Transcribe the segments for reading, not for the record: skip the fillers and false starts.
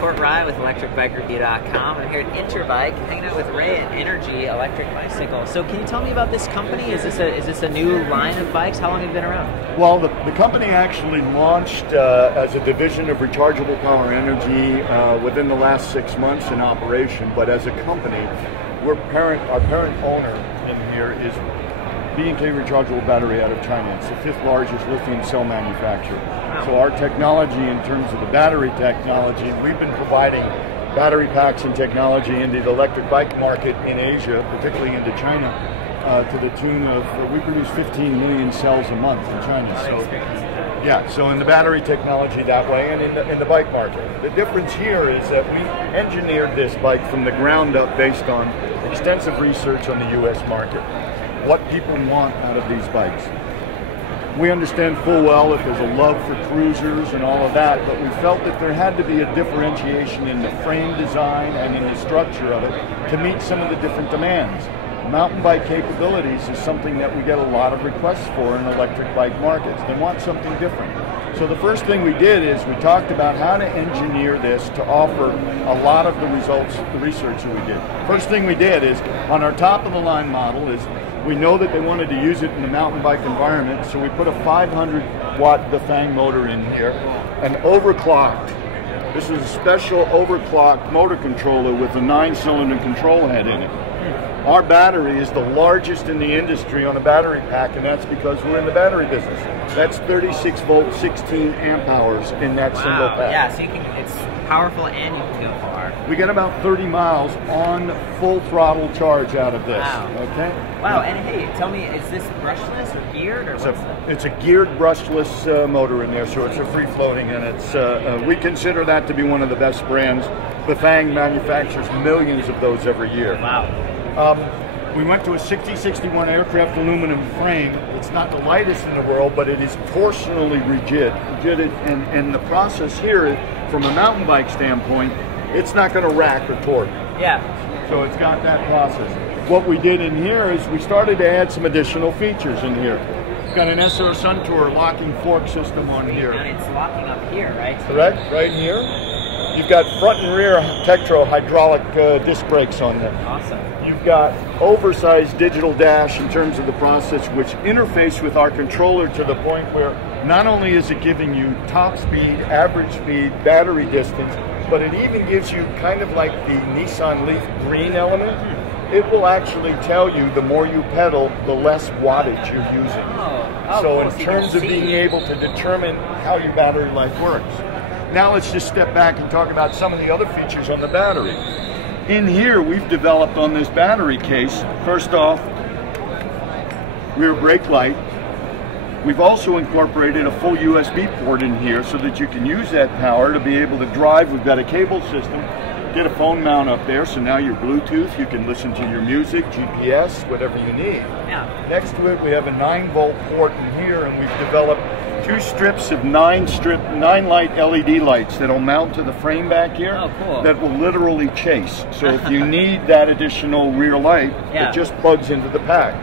Ray with ElectricBikeReview.com. I'm here at Interbike, hanging out with Ray at Energie electric bicycle. So, can you tell me about this company? Is this a new line of bikes? How long have you been around? Well, the company actually launched as a division of Rechargeable Power Energy within the last 6 months in operation. But as a company, our parent owner in here is B&K Rechargeable Battery out of China. It's the 5th largest lithium cell manufacturer. Wow. So our technology, in terms of the battery technology, we've been providing battery packs and technology into the electric bike market in Asia, particularly into China, to the tune of, we produce 15 million cells a month in China. So, yeah, so in the battery technology that way, and in the bike market. The difference here is that we engineered this bike from the ground up based on extensive research on the U.S. market. What people want out of these bikes. We understand full well that there's a love for cruisers and all of that, but we felt that there had to be a differentiation in the frame design and in the structure of it to meet some of the different demands. Mountain bike capabilities is something that we get a lot of requests for in electric bike markets. They want something different. So the first thing we did is we talked about how to engineer this to offer a lot of the results, the research that we did. First thing we did is, on our top of the line model, is we know that they wanted to use it in the mountain bike environment, so we put a 500-watt Bafang motor in here, and overclocked. This is a special overclocked motor controller with a 9-cylinder control head in it. Our battery is the largest in the industry on a battery pack, and that's because we're in the battery business. That's 36 volt, 16 amp hours in that single pack. Yeah, so it's powerful and you can go far. We get about 30 miles on full throttle charge out of this. Wow. Okay. Wow, and hey, tell me, is this brushless or geared, or it's a geared brushless motor in there, so it's a free floating, and it's we consider that to be one of the best brands. Bafang manufactures millions of those every year. Wow. We went to a 6061 aircraft aluminum frame. It's not the lightest in the world, but it is torsionally rigid. And the process here, from a mountain bike standpoint, it's not going to rack or torque. Yeah. So it's got that process. What we did in here is we started to add some additional features in here. It's got an SR Suntour locking fork system on here. And it's locking up here, right? Correct, right here. You've got front and rear Tektro hydraulic disc brakes on there. Awesome. You've got oversized digital dash in terms of the process, which interface with our controller to the point where not only is it giving you top speed, average speed, battery distance, but it even gives you kind of like the Nissan Leaf green element. It will actually tell you the more you pedal, the less wattage you're using. So in terms of being able to determine how your battery life works. Now let's just step back and talk about some of the other features on the battery. In here, we've developed on this battery case, first off, rear brake light. We've also incorporated a full USB port in here so that you can use that power to be able to drive. We've got a cable system, get a phone mount up there, so now you're Bluetooth, you can listen to your music, GPS, whatever you need. Yeah. Next to it, we have a 9-volt port in here, and we've developed 2 strips of 9 light LED lights that'll mount to the frame back here. Oh, cool. That will literally chase. So if you need that additional rear light, yeah, it just plugs into the pack.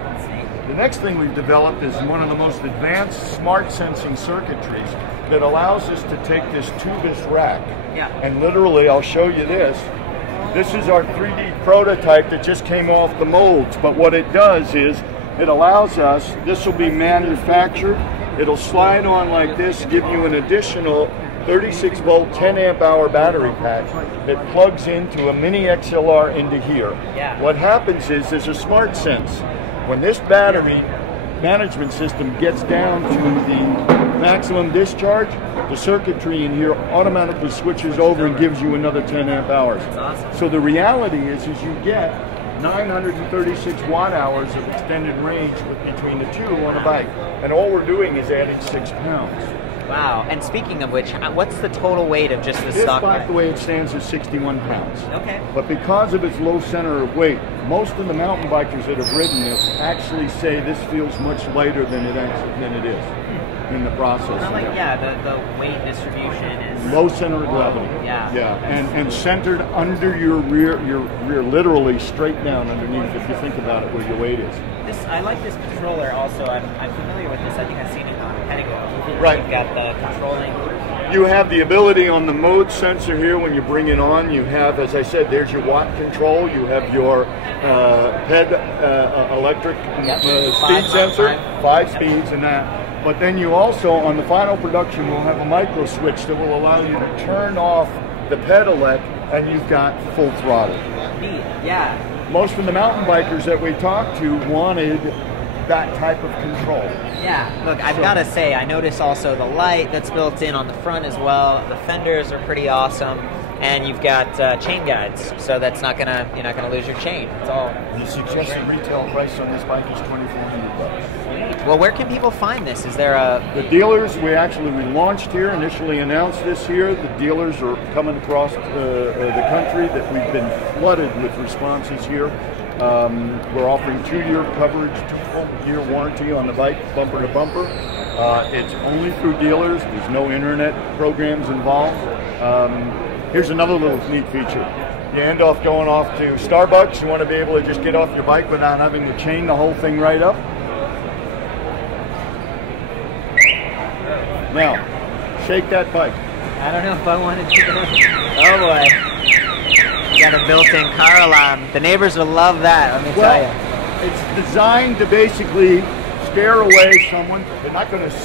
The next thing we've developed is one of the most advanced smart sensing circuitries that allows us to take this tubeless rack. Yeah. And literally, I'll show you this. This is our 3D prototype that just came off the molds. But what it does is it allows us, this will be manufactured. It'll slide on like this, give you an additional 36 volt, 10 amp hour battery pack that plugs into a mini XLR into here. Yeah. What happens is there's a smart sense. When this battery management system gets down to the maximum discharge, the circuitry in here automatically switches over and gives you another 10 amp hours. That's awesome. So the reality is you get 936 watt hours of extended range between the two on a bike. And all we're doing is adding 6 pounds. Wow. And speaking of which, what's the total weight of just the This stock? bike, the way it stands, is 61 pounds. Okay. But because of its low center of weight, most of the mountain bikers that have ridden this actually say this feels much lighter than it is in the process. Well, like, yeah, the weight distribution is low center of gravity. Yeah. Yeah, and centered under your rear, literally straight down underneath. If you think about it, where your weight is. I like this controller. Also, I'm familiar with this. I think I've seen it on Pedigo. Right. You've got the controlling You have the ability on the mode sensor here when you bring it on. You have, as I said, there's your watt control. You have your PED electric speed sensor, 5 speeds and that. But then you also, on the final production, will have a micro switch that will allow you to turn off the pedelec, and you've got full throttle. Neat, yeah. Most of the mountain bikers that we talked to wanted that type of control. Yeah, look, I've got to say, I notice also the light that's built in on the front as well. The fenders are pretty awesome, and you've got chain guides, so that's not gonna, you're not gonna lose your chain. It's all. The suggested retail price on this bike is $2,400. Well, where can people find this? Is there a... The dealers, we launched here, initially announced this year. The dealers are coming across the country that we've been flooded with responses here. We're offering 2-year coverage, 2 full-year warranty on the bike, bumper to bumper. It's only through dealers. There's no internet programs involved. Here's another little neat feature. You end off going off to Starbucks. You want to be able to just get off your bike without having to chain the whole thing right up. Now, shake that bike. I don't know if I wanted to. Oh boy. You got a built-in car alarm. The neighbors will love that, let me tell you. It's designed to basically scare away someone. They're not going to, if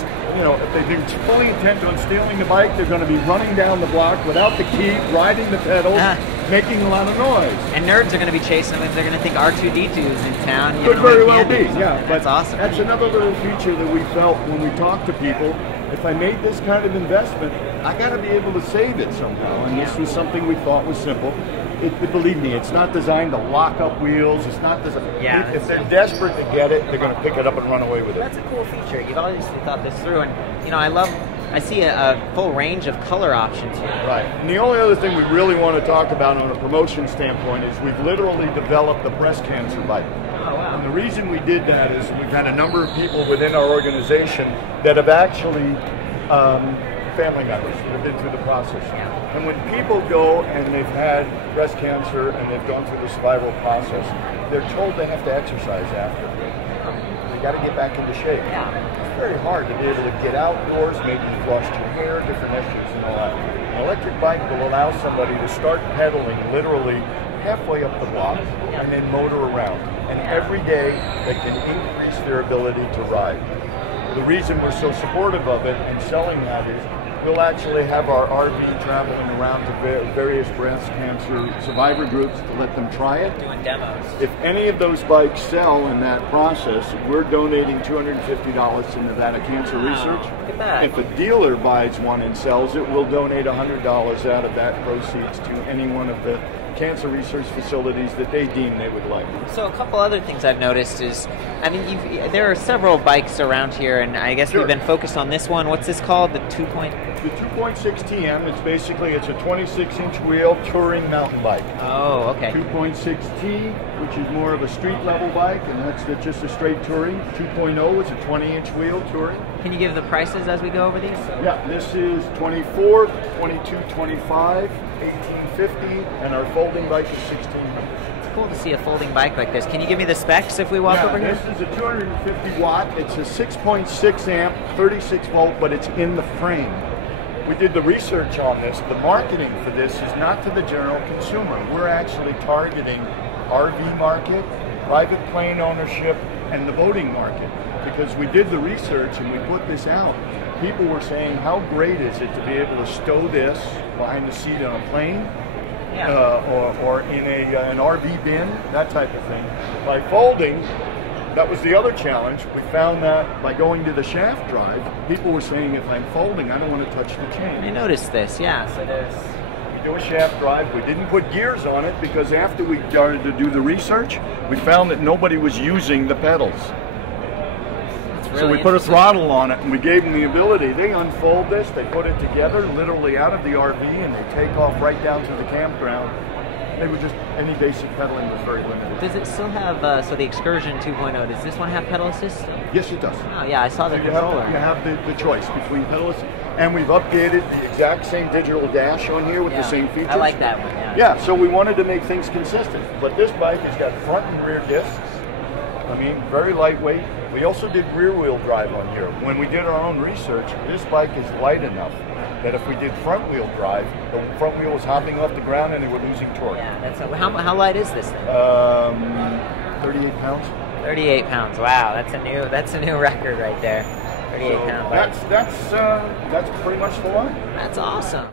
they're fully intent on stealing the bike, they're going to be running down the block without the key, riding the pedals, making a lot of noise. And nerds are going to be chasing them if they're going to think R2-D2 is in town. Could very well be, yeah. That's awesome. That's another little feature that we felt when we talked to people. If I made this kind of investment, I got to be able to save it somehow. And this was something we thought was simple. Believe me, it's not designed to lock up wheels. It's not designed. Yeah, if they're desperate to get it, they're going to pick it up and run away with it. That's a cool feature. You've obviously thought this through, and I see a full range of color options here. Right. And the only other thing we really want to talk about on a promotion standpoint is we've literally developed a breast cancer bike. Oh, wow. And the reason we did that is we've had a number of people within our organization that have actually family members that have been through the process. Yeah. And when people go and they've had breast cancer and they've gone through the survival process, they're told they have to exercise after. They got to get back into shape. Yeah. It's very hard to be able to get outdoors, maybe you've lost your hair, different issues and all that. An electric bike will allow somebody to start pedaling literally halfway up the block and then motor around. And every day they can increase their ability to ride. The reason we're so supportive of it and selling that is we'll actually have our RV traveling around to various breast cancer survivor groups to let them try it. Doing demos. If any of those bikes sell in that process, we're donating $250 to Nevada Cancer Research. Look at that. If a dealer buys one and sells it, we'll donate $100 out of that proceeds to any one of the cancer research facilities that they deem they would like. So a couple other things I've noticed is, there are several bikes around here, and I guess we've been focused on this one. What's this called? The 2.6 TM. It's a 26-inch wheel touring mountain bike. Oh, okay. 2.6T, which is more of a street level bike, and that's just a straight touring. 2.0 is a 20-inch wheel touring. Can you give the prices as we go over these? Yeah, this is 24, 22, 25, 1850, and our folding bike is 1600. It's cool to see a folding bike like this. Can you give me the specs if we walk over here? This is a 250 watt. It's a 6.6 amp, 36 volt, but it's in the frame. We did the research on this. The marketing for this is not to the general consumer. We're actually targeting RV market, private plane ownership, and the boating market. Because we did the research and we put this out. People were saying, how great is it to be able to stow this behind the seat on a plane, or in an RV bin, that type of thing. By folding, that was the other challenge. We found that by going to the shaft drive, people were saying, if I'm folding, I don't want to touch the chain. I noticed this, yeah. So there's... We do a shaft drive. We didn't put gears on it because after we started to do the research, we found that nobody was using the pedals. So we put a throttle on it and we gave them the ability. They unfold this, they put it together, literally out of the RV, and they take off right down to the campground. They were just, any basic pedaling was very limited. Does it still have, so the Excursion 2.0, does this one have pedal assist? Yes, it does. Oh yeah, I saw the controller. You have the choice between pedal assist, and we've updated the exact same digital dash on here with the same features. I like that one, yeah. Yeah, so we wanted to make things consistent. But this bike has got front and rear discs. Very lightweight. We also did rear wheel drive on here. When we did our own research, this bike is light enough that if we did front wheel drive, the front wheel was hopping off the ground and they were losing torque. Yeah, how light is this thing? 38 pounds. 38 pounds. Wow, that's a new record right there. 38 pound bike. That's pretty much the line. That's awesome.